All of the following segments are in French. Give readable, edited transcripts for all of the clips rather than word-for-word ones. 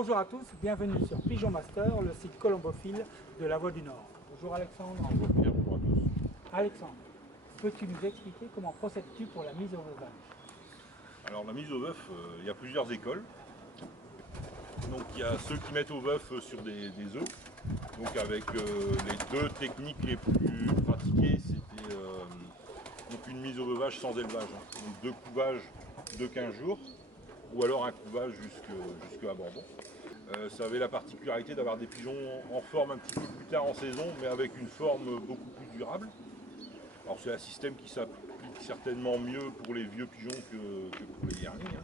Bonjour à tous, bienvenue sur Pigeon Master, le site colombophile de la Voie du Nord. Bonjour Alexandre. Bonjour à tous. Alexandre, peux-tu nous expliquer comment procèdes-tu pour la mise au veuvage? Alors la mise au veuf, il y a plusieurs écoles. Donc il y a ceux qui mettent au veuf sur des œufs. Donc avec les deux techniques les plus pratiquées, c'était donc une mise au veuvage sans élevage. Donc deux couvages de 15 jours, ou alors un couvage jusqu'à abandon. Ça avait la particularité d'avoir des pigeons en forme un petit peu plus tard en saison, mais avec une forme beaucoup plus durable. Alors c'est un système qui s'applique certainement mieux pour les vieux pigeons que pour les derniers.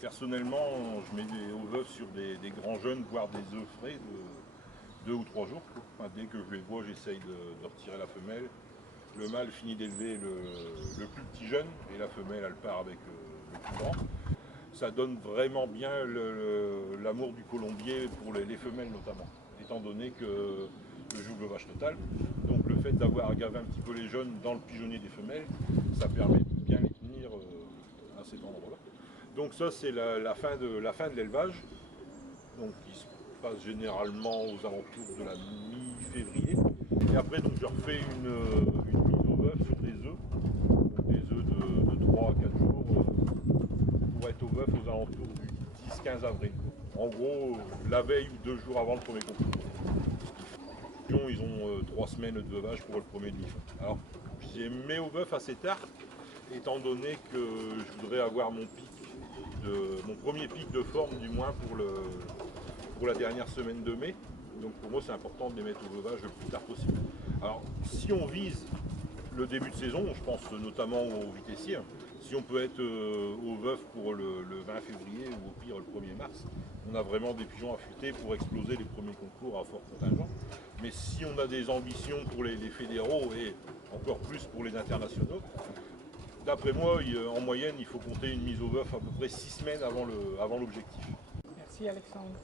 Personnellement, je mets au veuf sur des grands jeunes, voire des œufs frais de 2 ou 3 jours. Enfin, dès que je les vois, j'essaye de retirer la femelle. Le mâle finit d'élever le plus petit jeune et la femelle elle part avec le plus grand. Ça donne vraiment bien l'amour du colombier pour les femelles notamment, étant donné que je joue le veuvage total. Donc le fait d'avoir gavé un petit peu les jeunes dans le pigeonnier des femelles, ça permet de bien les tenir à cet endroit-là. Donc ça c'est la fin de l'élevage, donc qui se passe généralement aux alentours de la mi-février. Et après donc je refais une mise au veuf sur des œufs, donc des œufs de 3 à 4 jours pour être au veuf aux alentours du 10-15 avril. En gros, la veille ou 2 jours avant le premier concours. Ils ont 3 semaines de veuvage pour le premier demi. Alors, j'ai mis au veuf assez tard, étant donné que je voudrais avoir mon premier pic de forme du moins pour la dernière semaine de mai. Donc pour moi c'est important de les mettre au veuvage le plus tard possible. Alors si on vise le début de saison, je pense notamment aux vitessiers, si on peut être au veuf pour le 20 février ou au pire le 1er mars, on a vraiment des pigeons affûtés pour exploser les premiers concours à fort contingent. Mais si on a des ambitions pour les fédéraux et encore plus pour les internationaux, d'après moi, en moyenne, il faut compter une mise au veuf à peu près 6 semaines avant l'objectif. Merci Alexandre.